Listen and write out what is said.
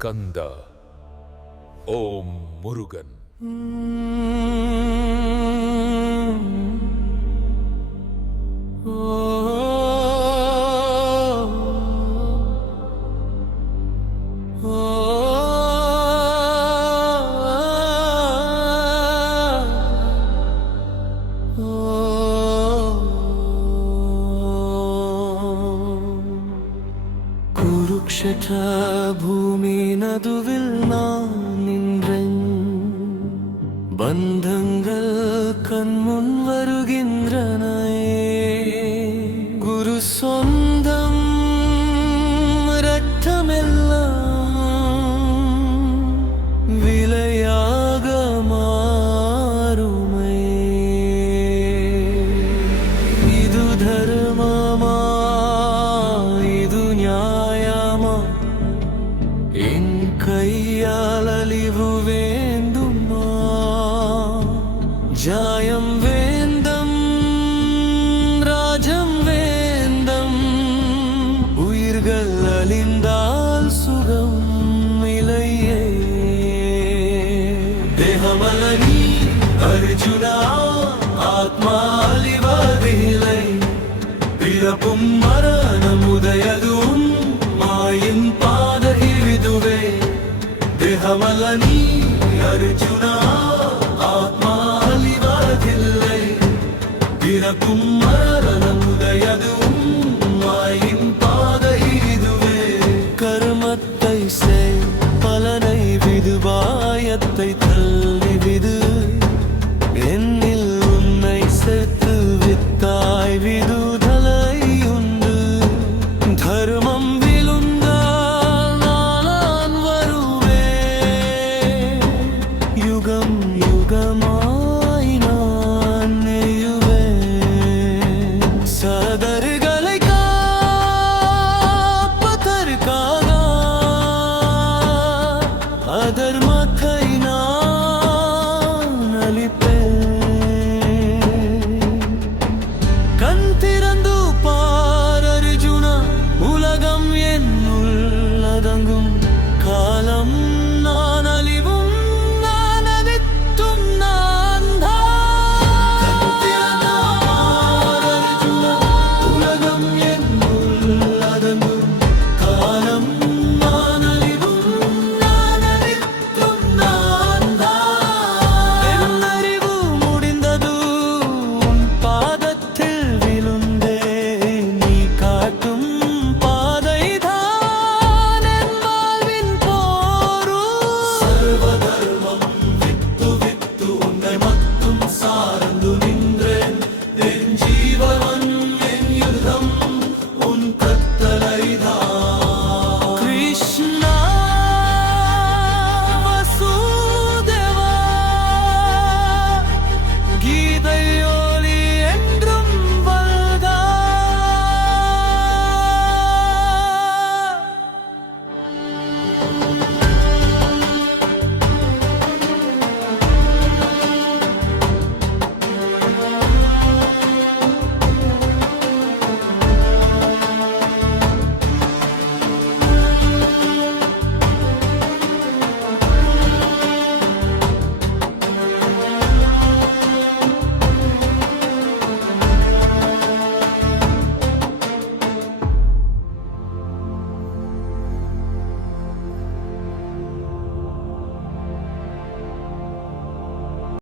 ஸ்கந்த ஓம் முருகன். குருக்ஷேத்ர பூமி நடுவில் நான் நின்றேன். பந்தங்கள் கண்முன் வருகின்றன. குரு சொந்தம் இரத்தமெல்லாம் விலையாக மாறுமே. இது தர்மமா, இது நியாயமா? என் கையால் அழிவு வேண்டுமா? ஜாயம் வேந்தம், ராஜம் வேந்தம். உயிர்கள் அழிந்தால் சுகம் இலையே. தேகமல்ல நீ அர்ஜுனா, ஆத்மா அழிவதில்லை. பிறப்பும் மரணம் உதயதும் மாயின் பாதகிவிதுவே. தேகமல்ல நீ அர்ஜுனா, ஆத்மா அழிவதில்லை. பிறப்பும் மரணம் உதயதும்